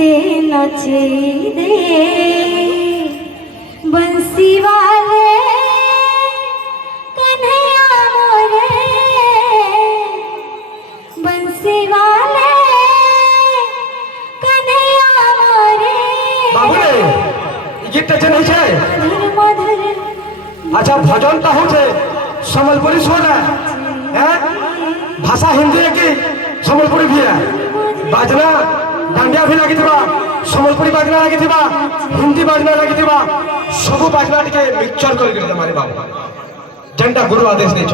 दे नचे दे बंसी वाले कन्हैया मोरे बंसी वाले कन्हैया मोरे बाबू रे गीतটা জানিস मधुर अच्छा भजनটা হচ্ছে সম্বলপুরি শোনা হ্যাঁ ভাষা হিন্দি কি সম্বলপুরি भी है बाजना डांडिया भी लगी थिबा सम्बलपुरी बाजना लगी थिबा हिंदी बाजना लगी थिबा सब बाजना टिके मिक्सचर कर मारे बाबू जेंटा गुरु आदेश नहीं